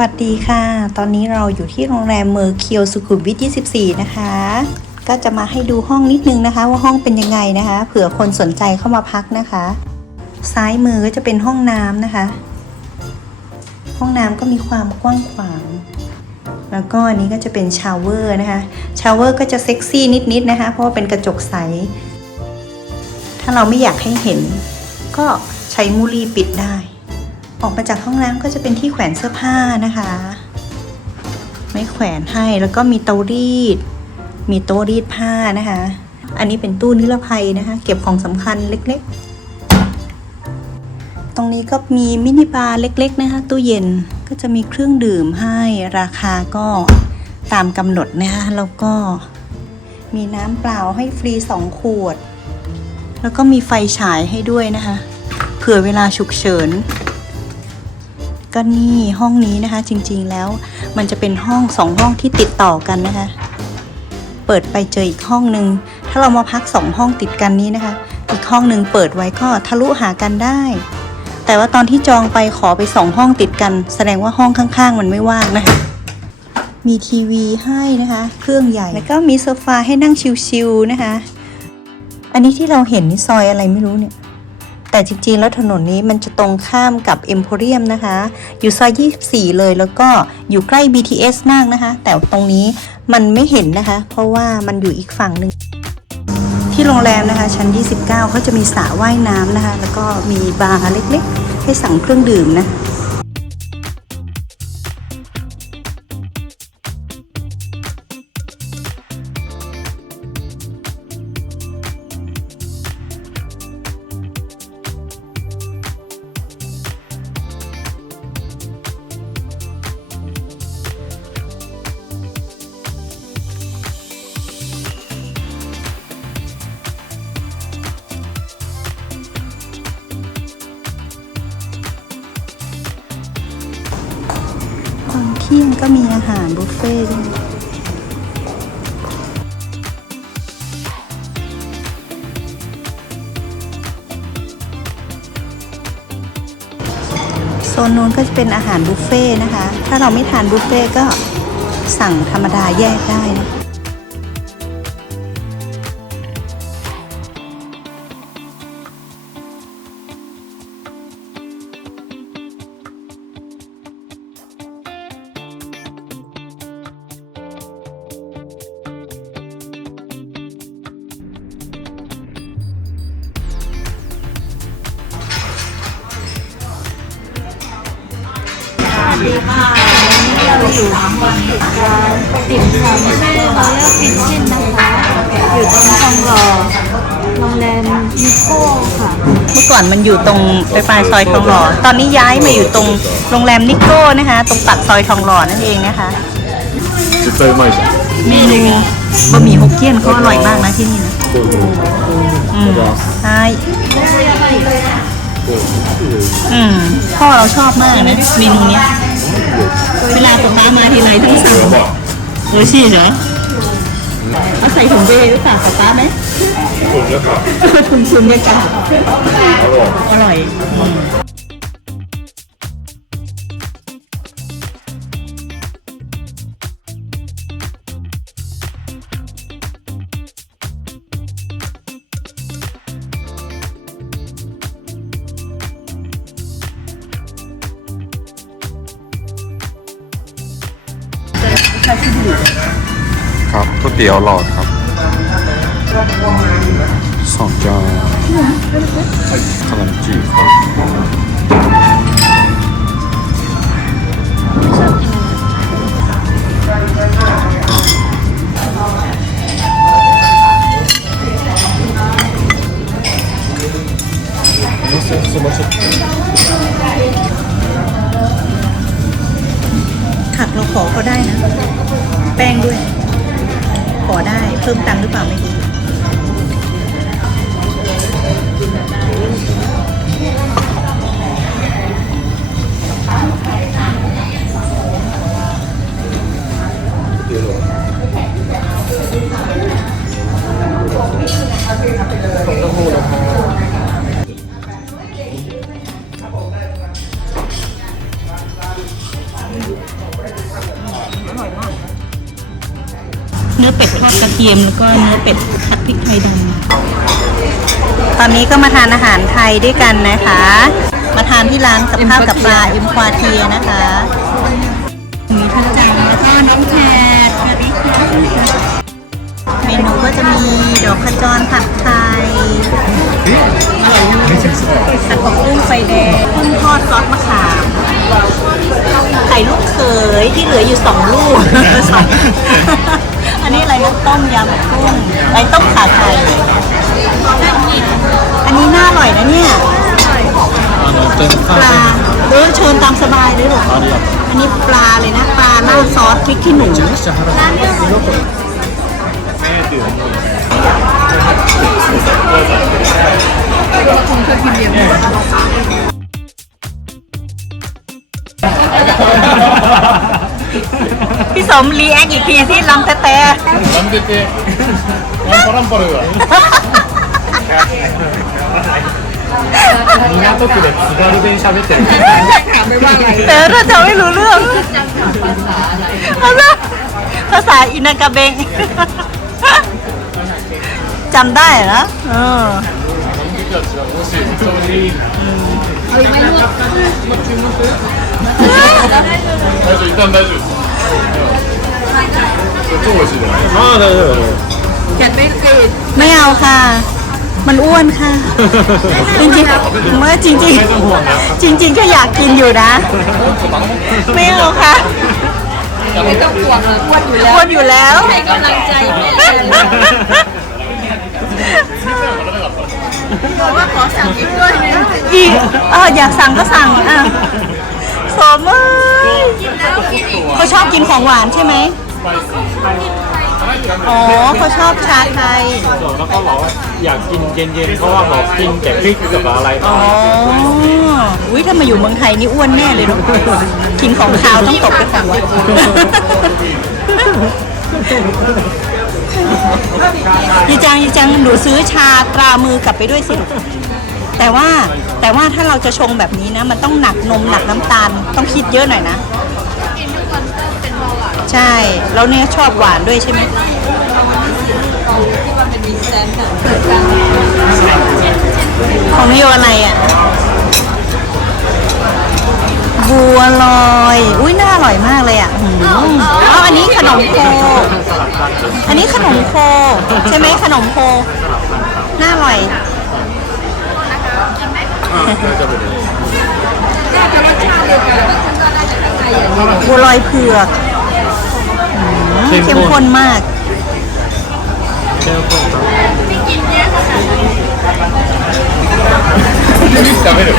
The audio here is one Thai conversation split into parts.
วัสดีค่ะ ตอนนี้เราอยู่ที่โรงแรมเมอร์เคียวสุขุมวิท 24 นะคะ ก็จะมาให้ดูห้องนิดนึงนะคะ ว่าห้องเป็นยังไงนะคะ เผื่อคนสนใจเข้ามาพักนะคะ ซ้ายมือก็จะเป็นห้องน้ำนะคะ ห้องน้ำก็มีความกว้างขวาง แล้วก็อันนี้ก็จะเป็นชาวเวอร์นะคะ ชาวเวอร์ก็จะเซ็กซี่นิดๆนะคะ เพราะว่าเป็นกระจกใส ถ้าเราไม่อยากให้เห็น ก็ใช้มูลีปิดได้ ออกมาจากห้องน้ำก็จะเป็นที่แขวนเสื้อผ้านะคะ ไม่แขวนให้แล้วก็มีเตารีด มีโต๊ะรีดผ้านะคะ อันนี้เป็นตู้นิรภัยนะคะ เก็บของสำคัญเล็กๆ ตรงนี้ก็มีมินิบาร์เล็กๆนะคะ ตู้เย็นก็จะมีเครื่องดื่มให้ราคาก็ตามกำหนดนะคะแล้วก็มีน้ำเปล่าให้ฟรี 2 ขวด แล้วก็มีไฟฉายให้ด้วยนะคะ เผื่อเวลาฉุกเฉิน ก็นี่ห้องนี้นะคะจริงๆแล้วมันจะเป็นห้องสองห้องที่ติดต่อกันนะคะ เปิดไปเจออีกห้องหนึ่งถ้าเรามาพักสองห้องติดกันนี้นะคะ อีกห้องหนึ่งเปิดไว้ก็ทะลุหากันได้ แต่ว่าตอนที่จองไปขอไปสองห้องติดกัน แสดงว่าห้องข้างๆ มันไม่ว่างนะคะมีทีวีให้นะคะ เครื่องใหญ่แล้วก็มีโซฟาให้นั่งชิลๆนะคะ อันนี้ที่เราเห็นนี่ซอยอะไรไม่รู้เนี่ย แต่จริงๆ แล้วถนนนี้มันจะตรงข้ามกับเอ็มโพเรียมนะคะ อยู่ซอย 24 เลยแล้วก็อยู่ใกล้ BTS มากนะคะ แต่ตรงนี้มันไม่เห็นนะคะ เพราะว่ามันอยู่อีกฝั่งหนึ่งที่โรงแรมนะคะ ชั้น 29 เขาจะมีสระว่ายน้ำนะคะ แล้วก็มีบาร์เล็กๆ ให้สั่งเครื่องดื่มนะ หารบุฟเฟ่ต์โซนนู้นก็จะเป็นอาหารบุฟเฟ่ต์นะคะ ถ้าเราไม่ทานบุฟเฟ่ต์ก็สั่งธรรมดาแยกได้นะ เราอยู่ร้านติ่มซำชื่อรอยัลคิทเช่นนะคะ อยู่ตรงทองหล่อโรงแรมนิโก้ค่ะ เมื่อก่อนมันอยู่ตรงไปปลายซอยทองหล่อ ตอนนี้ย้ายมาอยู่ตรงโรงแรมนิโก้นะคะ ตรงปากซอยทองหล่อนั่นเองนะคะ 絶対うまいじゃん เมนูบะหมี่ฮกเกี้ยนเขาอร่อยมากนะที่นี่นะ そうそう อืมใช่อืมพ่อเราชอบมากนะเมนูเนี้ย เวลาป๊าป๊ามาทีไรต้งสามโอชีเหรอเอาใส่ถุงเบย์หรือเปล่าป๊าป๊าไหมถุงเนื้อครัถุงชุนเลยจ้ะอร่อยอร่อยาชิบุครับก๋วยเตี๋ยวหลอดครับสองจานขนมจีบครับすみ ทอดกระเทียมแล้วก็เนื้อเป็ดผัดพริกไทยดำตอนนี้ก็มาทานอาหารไทยด้วยกันนะคะ มาทานที่ร้านกับข้าวกับปลาเอ็มควาเทียนะคะ มีทั้งจังแล้วก็น้องแคทสวัสดีค่ะเมนูก็จะมีดอกขจรผัดไทยผัดผักบุ้งไฟแดงกุ้งทอดซอสมะขามไข่ลูกเขยที่เหลืออยู่สองลูกสอง อันนี้อะไรนะต้มยำกุ้งอะไรต้มขาไก่อันนี้น่าอร่อยนะเนี่ยอร่อยปลาเด้ไออเชิญตามสบายเลยค่าอันนี้ปลาเลยนะปลาราดซอสพริกขี้หนูจะหาร้านนี้ลูกคน มรีแอคอีกทีที่ลำแต่ต่ลำแต่ต่ลำปรำปรเลยมึน่าต้คือแบบเราดเป็นชาวเวีเต็แต่เราจะไม่รู้เรื่องภาษาอินากาเบงจำได้นะเออได้ 아, 네, 네, 네. แกไม่กไม่เอาค่ะ มันอ้วนค่ะ จริงๆเมื่อจริงๆ จริง ๆ ก็อยากกินอยู่นะ ไม่เอาค่ะ ไม่ต้องห่วงอ้วนอยู่แล้วอ้วนอยู่แล้ว ให้กำลังใจแม่เลยบอกว่าขอสั่งอีกด้วยนะอีกเอออยากสั่งก็สั่งอะ สมเอ้ยกินแล้วกินอีกเขาชอบกินของหวานใช่ไหมอ๋อเขาชอบชาไทยแล้วก็บอกว่าอยากกินเย็นๆเพราะว่าบอกกินแต่พริกกับอะไรอ๋ออุ้ยถ้ามาอยู่เมืองไทยนี่อ้วนแน่เลยลูกกินของคาวต้องตกไปของหวานยีจังยีจังหนูซื้อชาตรามือกลับไปด้วยสิลูก แต่ว่าแต่ว่าถ้าเราจะชงแบบนี้นะ มันต้องหนักนมหนักน้ำตาล ต้องคิดเยอะหน่อยนะกินทุกวันก็เป็นเบาหวานใช่แล้วเนี่ยชอบหวานด้วยใช่ไหมที่มันเป็นดีแซนต์เกิดการของนิโยอะไรอะบัวลอย อุ้ยน่าอร่อยมากเลยอะอืมอ๋ออันนี้ขนมโค อันนี้ขนมโค ใช่ไหมขนมโค น่าอร่อย จะเป็นรสชาติเดียวกันบัวลอยเผือกเข้มข้นมากไม่กินเยอะขนาดนั้นจำไม่ได้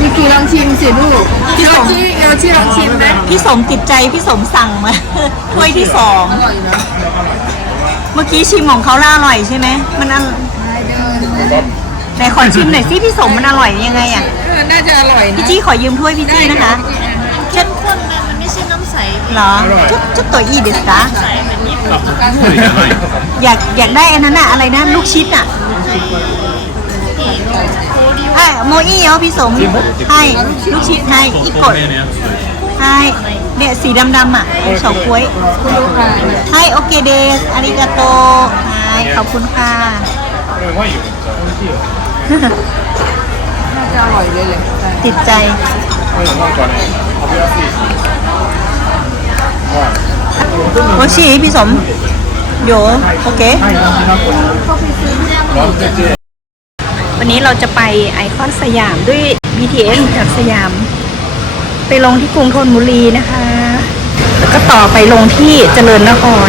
มีกี่ลองชิมสิลูกพี่สมที่เอลชี่ลองชิมไหมพี่สมติดใจพี่สมสั่งมาถ้วยที่สองเมื่อกี้ชิมของเขาล่าอร่อยใช่ไหม มันอันอป ไหนขอชิมหน่อยสิพี่สมมันอร่อยยังไงอะเออน่าจะอร่อยนะพี่จี้ขอยืมถ้วยพี่จี้นะคะเข้มข้นนะมันไม่ใช่น้ำใสเหรอชุบชุบตัวอีเด็ดจ้ะอยากอยากได้อันนั้นอะอะไรนะลูกชิ้นอะไอ้โมอี้เอาพี่สมให้ลูกชิ้นให้อีกกดให้เนี่ยสีดำๆอะเฉาก้วยให้โอเคเดสอาริกาโตให้ขอบคุณค่ะ น่าจะอร่อยเลยเลยติดใจโอชิพี่สมโยโอเค วันนี้เราจะไปไอคอนสยามด้วย BTS จากสยาม ไปลงที่กรุงธนบุรีนะคะ แล้วก็ต่อไปลงที่เจริญนคร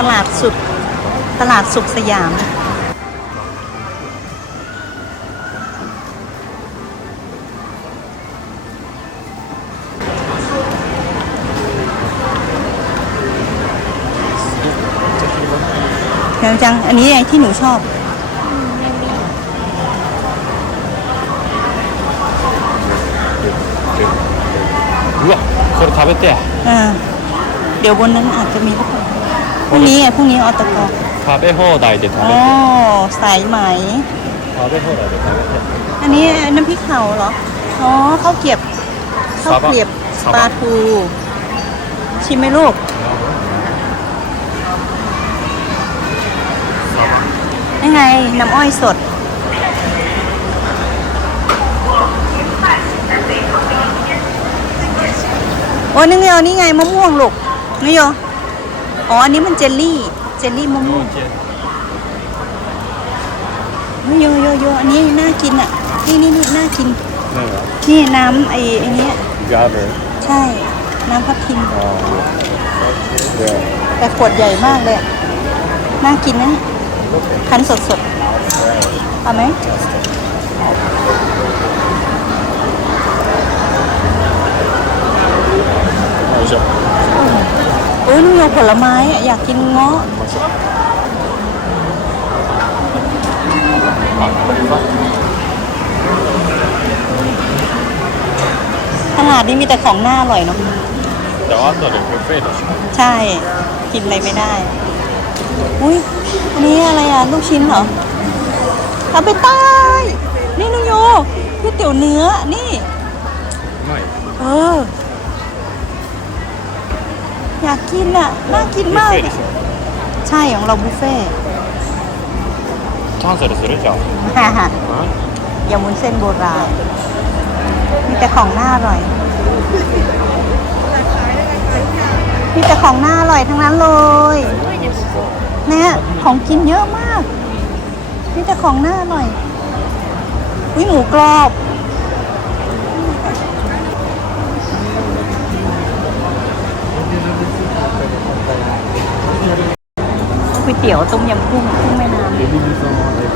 ตลาดสุด ตลาดสุขสยาม จังจัง อันนี้ไงที่หนูชอบ うわこれ食べて อ่า เดี๋ยวบนนั้นอาจจะมีหรือเปล่า พรุ่งนี้ไงพรุ่งนี้ออตกคาเป้โฮไดเด็ดคาโอ้สายไหม คาเป้โฮไดเด็ดคาเฟ่ อันนี้น้ำพริกเผาเหรอ อ๋อข้าวเกรียบข้าวเกรียบปลาทู ชิมไหมลูก ยังไง น้ำอ้อยสด โอ้นี่ไงนี่ไงมะม่วงลูกนี่ยอ อ๋อ อันนี้มันเจลลี่ เจลลี่มะม่วงโยโยโยอันนี้น่ากินอะ นี่นี่นี่น่ากิน นี่น้ำไอ้ไอ้นี้ Got it. ใช่ น้ำพับทิมแต่ขวดใหญ่มากเลยน่ากินนะคันสดๆ เอาไหม น้องโยผลไม้อะอยากกินเงาะตลาดนี้มีแต่ของหน้าอร่อยเนาะแต่ว่าส่วนใหญ่บุฟเฟ่ตใช่ กินอะไรไม่ได้ อุ้ยอันนี้อะไรอะ ลูกชิ้นเหรอเอาไปใต้นี่น้องโยก๋วยเตี๋ยวเนื้อนี่ ไม่ เออ อยากกินอ่ะ น่ากิน ブッ มาก フェでしょ ใช่ของเราบุฟเฟ่ต์ キャンセルするじゃん ฮ่าฮ่า うん ยำวุ้นเส้นโบราณ มีแต่ของน่าอร่อย มีแต่ของน่าอร่อยทั้งนั้นเลย เนี่ยของกินเยอะมาก มีแต่ของน่าอร่อยอุ้ยหมูกรอบ วยเตี๋ยวต้มยำกุ้งกุ้งแม่น้ำ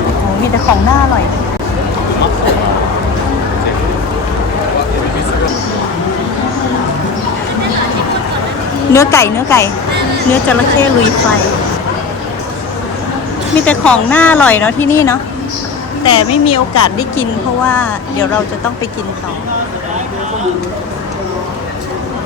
โอ้โหมีแต่ของน่าอร่อย เนื้อไก่เนื้อไก่ เนื้อจระเข้ลุยไฟ มีแต่ของน่าอร่อยเนาะที่นี่เนาะแต่ไม่มีโอกาสได้กิน เพราะว่าเดี๋ยวเราจะต้องไปกินต่อ